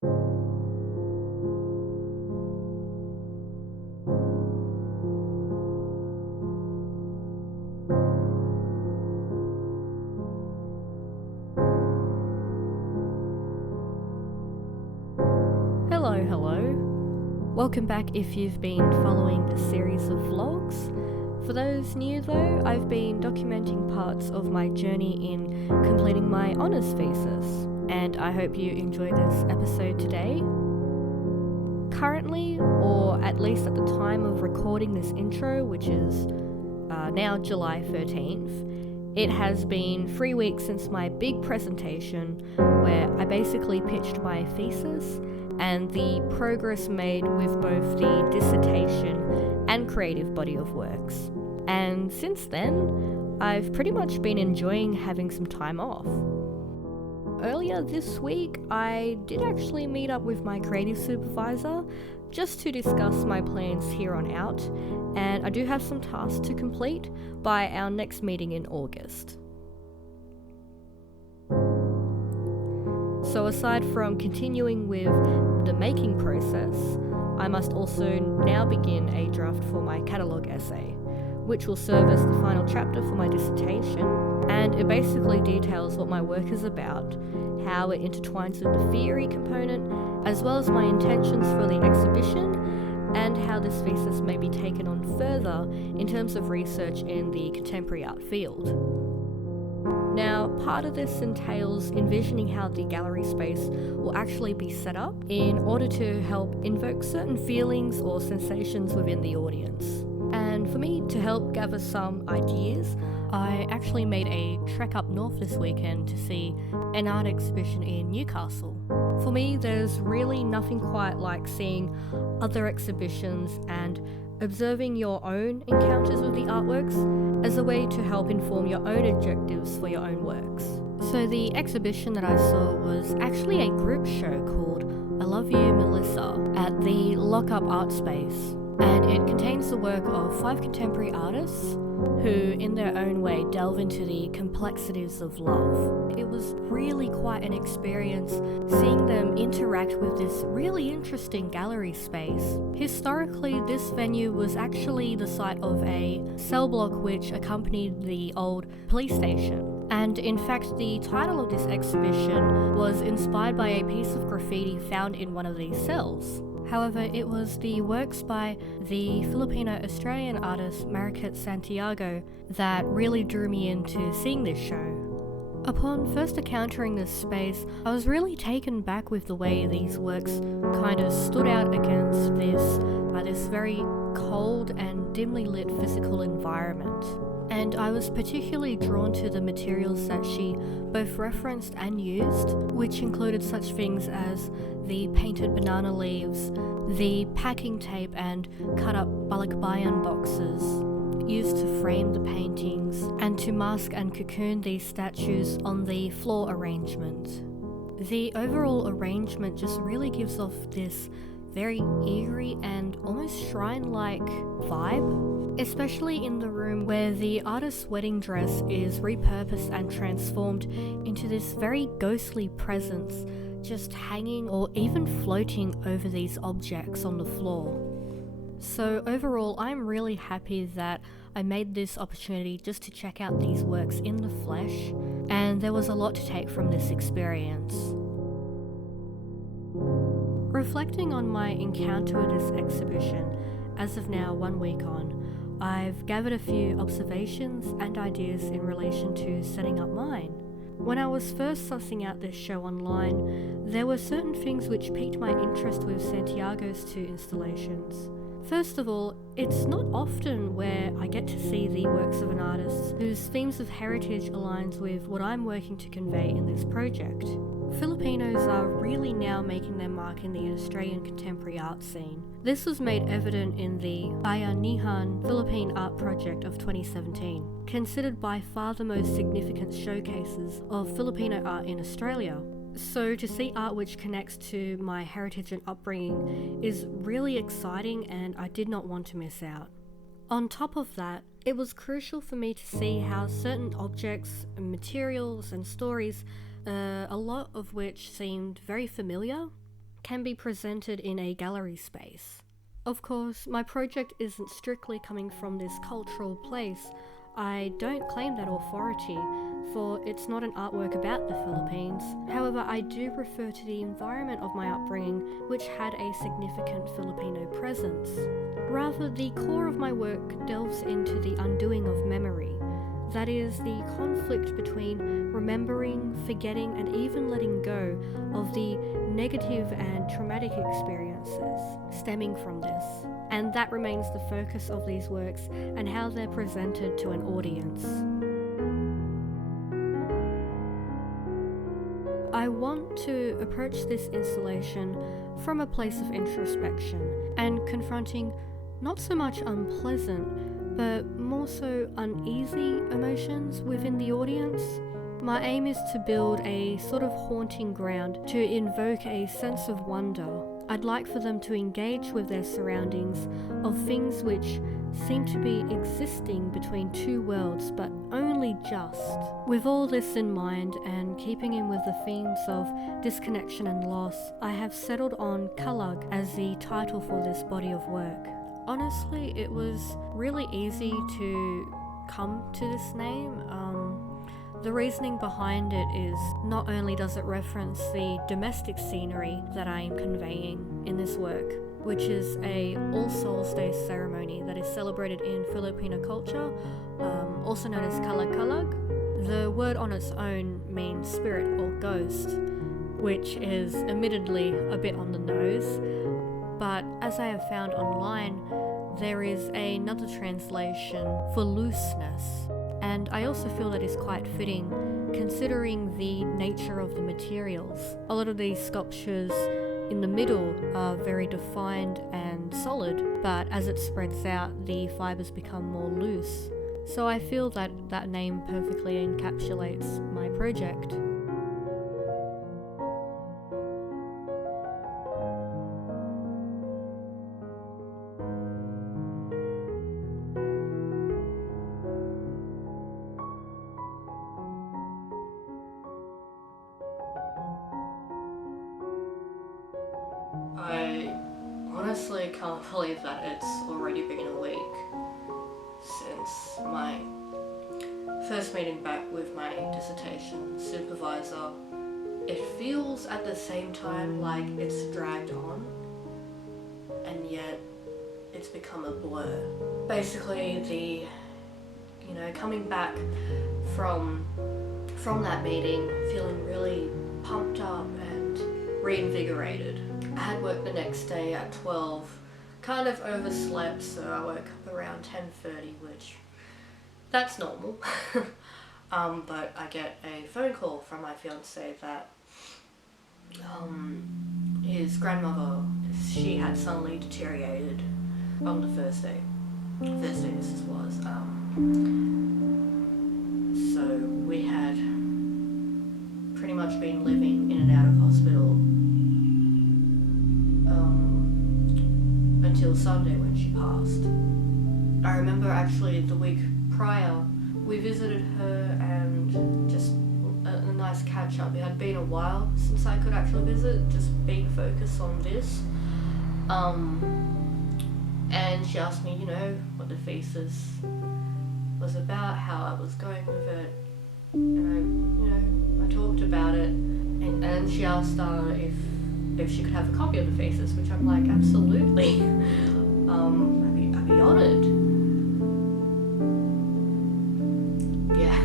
Hello. Welcome back if you've been following the series of vlogs. For those new though, I've been documenting parts of my journey in completing my honours thesis, and I hope you enjoy this episode today. Currently, or at least at the time of recording this intro, which is now July 13th, it has been 3 weeks since my big presentation where I basically pitched my thesis and the progress made with both the dissertation and creative body of works. And since then, I've pretty much been enjoying having some time off. Earlier this week, I did actually meet up with my creative supervisor just to discuss my plans here on out, and I do have some tasks to complete by our next meeting in August. So aside from continuing with the making process, I must also now begin a draft for my catalogue essay, which will serve as the final chapter for my dissertation, and it basically details what my work is about, how it intertwines with the theory component, as well as my intentions for the exhibition, and how this thesis may be taken on further in terms of research in the contemporary art field. Now, part of this entails envisioning how the gallery space will actually be set up in order to help invoke certain feelings or sensations within the audience. And for me to help gather some ideas, I actually made a trek up north this weekend to see an art exhibition in Newcastle. For me, there's really nothing quite like seeing other exhibitions and observing your own encounters with the artworks as a way to help inform your own objectives for your own works. So the exhibition that I saw was actually a group show called I Love You, Melissa at the Lockup Art Space, and it contains the work of 5 contemporary artists who in their own way delve into the complexities of love. It was really quite an experience seeing them interact with this really interesting gallery space. Historically, this venue was actually the site of a cell block which accompanied the old police station. And in fact, the title of this exhibition was inspired by a piece of graffiti found in one of these cells. However, it was the works by the Filipino-Australian artist Maricat Santiago that really drew me into seeing this show. Upon first encountering this space, I was really taken back with the way these works kind of stood out against this very cold and dimly lit physical environment. And I was particularly drawn to the materials that she both referenced and used, which included such things as the painted banana leaves, the packing tape and cut up balikbayan boxes used to frame the paintings and to mask and cocoon these statues on the floor arrangement. The overall arrangement just really gives off this very eerie and almost shrine-like vibe, especially in the room where the artist's wedding dress is repurposed and transformed into this very ghostly presence, just hanging or even floating over these objects on the floor. So overall, I'm really happy that I made this opportunity just to check out these works in the flesh, and there was a lot to take from this experience. Reflecting on my encounter with this exhibition, as of now 1 week on, I've gathered a few observations and ideas in relation to setting up mine. When I was first sussing out this show online, there were certain things which piqued my interest with Santiago's 2 installations. First of all, it's not often where I get to see the works of an artist whose themes of heritage aligns with what I'm working to convey in this project. Filipinos are really now making their mark in the Australian contemporary art scene. This was made evident in the Bayanihan Philippine Art Project of 2017, considered by far the most significant showcases of Filipino art in Australia. So to see art which connects to my heritage and upbringing is really exciting, and I did not want to miss out. On top of that, it was crucial for me to see how certain objects, materials and stories, a lot of which seemed very familiar, can be presented in a gallery space. Of course, my project isn't strictly coming from this cultural place. I don't claim that authority, for it's not an artwork about the Philippines. However, I do refer to the environment of my upbringing, which had a significant Filipino presence. Rather, the core of my work delves into the undoing of memory. That is, the conflict between remembering, forgetting, and even letting go of the negative and traumatic experiences stemming from this. And that remains the focus of these works and how they're presented to an audience. I want to approach this installation from a place of introspection and confronting not so much unpleasant, but more so uneasy emotions within the audience. My aim is to build a sort of haunting ground to invoke a sense of wonder. I'd like for them to engage with their surroundings of things which seem to be existing between two worlds, but only just. With all this in mind and keeping in with the themes of disconnection and loss, I have settled on Kalag as the title for this body of work. Honestly, it was really easy to come to this name. The reasoning behind it is not only does it reference the domestic scenery that I am conveying in this work, which is a All Souls Day ceremony that is celebrated in Filipino culture, also known as Kalag Kalag. The word on its own means spirit or ghost, which is admittedly a bit on the nose, but as I have found online, there is another translation for looseness, and I also feel that is quite fitting considering the nature of the materials. A lot of these sculptures in the middle are very defined and solid, but as it spreads out, the fibers become more loose. So I feel that that name perfectly encapsulates my project. I honestly can't believe that it's already been a week since my first meeting back with my dissertation supervisor. It feels at the same time like it's dragged on, and yet it's become a blur. Basically, coming back from that meeting feeling really pumped up and reinvigorated. I had work the next day at 12, kind of overslept, so I woke up around 10:30, which that's normal. But I get a phone call from my fiance that his grandmother, she had suddenly deteriorated on the Thursday this was. So we had pretty much been living in and out of hospital until Sunday when she passed. I remember actually the week prior we visited her and just a nice catch up. It had been a while since I could actually visit, just being focused on this. And she asked me, what the thesis was about, how I was going with it. And I talked about it, and she asked if she could have a copy of the thesis, which I'm like, absolutely. I'd be honoured. Yeah,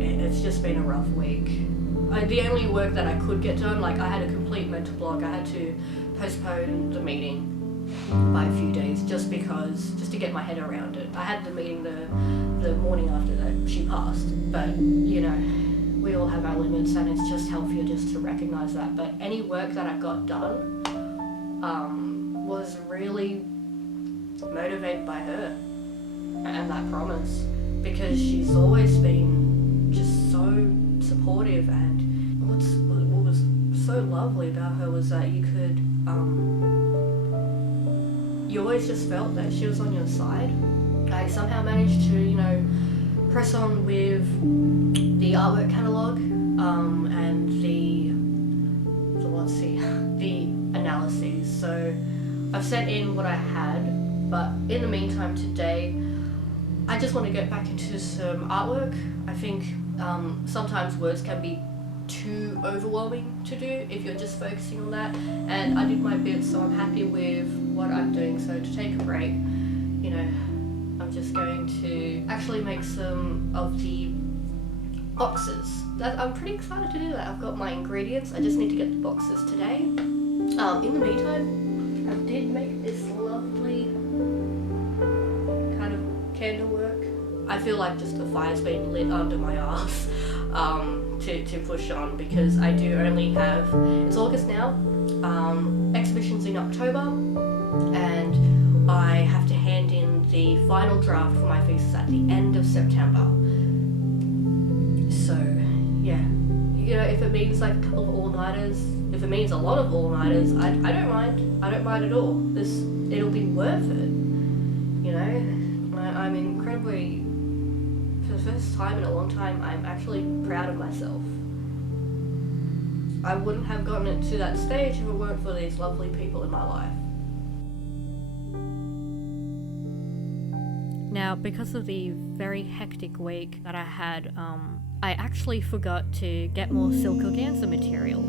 it's just been a rough week. The only work that I could get done, I had a complete mental block. I had to postpone the meeting by a few days just to get my head around it. I had the meeting the morning after that she passed, but we all have our limits, and it's just healthier just to recognize that. But any work that I got done was really motivated by her and that promise, because she's always been just so supportive. And what was so lovely about her was that you always just felt that she was on your side. I somehow managed to press on with the artwork catalogue and the analyses. So I've sent in what I had, but in the meantime today, I just want to get back into some artwork. I think sometimes words can be too overwhelming to do if you're just focusing on that, and I did my bit, so I'm happy with what I'm doing. So to take a break, you know, I'm just going to actually make some of the boxes. I'm pretty excited to do that. I've got my ingredients, I just need to get the boxes today. In the meantime, I did make this lovely kind of candle work. I feel like just the fire's been lit under my arse to push on, because I do only have, it's August now, exhibitions in October, and I have to hand in the final draft for my thesis at the end of September. So yeah, you know, if it means like a couple of all-nighters, if it means a lot of all-nighters, I don't mind. I don't mind at all. It'll be worth it. You know, I'm incredibly, for the first time in a long time, I'm actually proud of myself. I wouldn't have gotten it to that stage if it weren't for these lovely people in my life. Now, because of the very hectic week that I had, I actually forgot to get more silk organza material,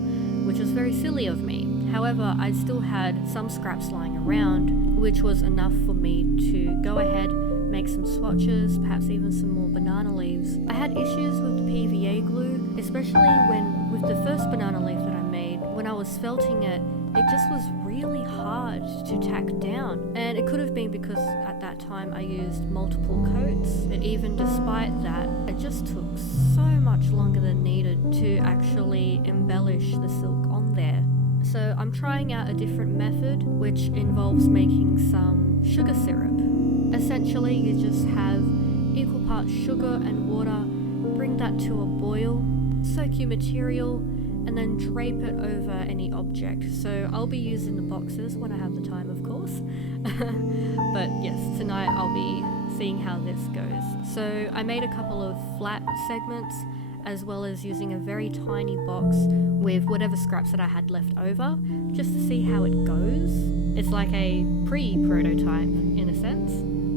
which was very silly of me. However, I still had some scraps lying around, which was enough for me to go ahead, make some swatches, perhaps even some more banana leaves. I had issues with the PVA glue, especially when with the first banana leaf that I made, when I was felting it, it just was really hard to tack down. And it could have been because at that time I used multiple coats, and even despite that, it just took so much longer than needed to actually embellish the silk on there. So I'm trying out a different method, which involves making some sugar syrup. Essentially, you just have equal parts sugar and water, bring that to a boil, soak your material, and then drape it over any object. So I'll be using the boxes when I have the time, of course. But yes, tonight I'll be seeing how this goes. So I made a couple of flat segments, as well as using a very tiny box with whatever scraps that I had left over, just to see how it goes. It's like a pre-prototype in a sense.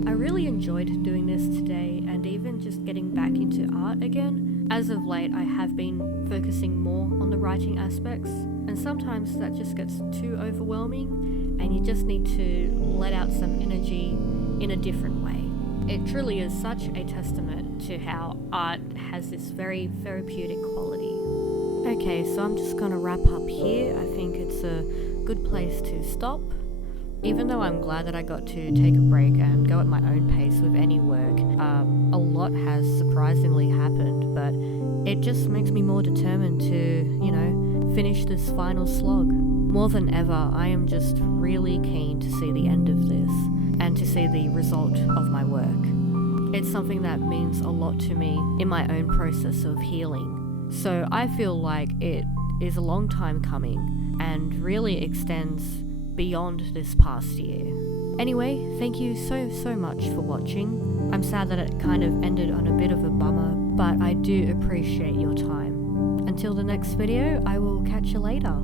I really enjoyed doing this today, and even just getting back into art again. As of late, I have been focusing more on the writing aspects, and sometimes that just gets too overwhelming, and you just need to let out some energy in a different way. It truly is such a testament to how art has this very therapeutic quality. Okay, so I'm just gonna wrap up here. I think it's a good place to stop. Even though I'm glad that I got to take a break and go at my own pace with any work, a lot has surprisingly happened, but it just makes me more determined to, you know, finish this final slog. More than ever, I am just really keen to see the end of this and to see the result of my work. It's something that means a lot to me in my own process of healing. So I feel like it is a long time coming and really extends beyond this past year. Anyway, thank you so much for watching. I'm sad that it kind of ended on a bit of a bummer, but I do appreciate your time. Until the next video, I will catch you later.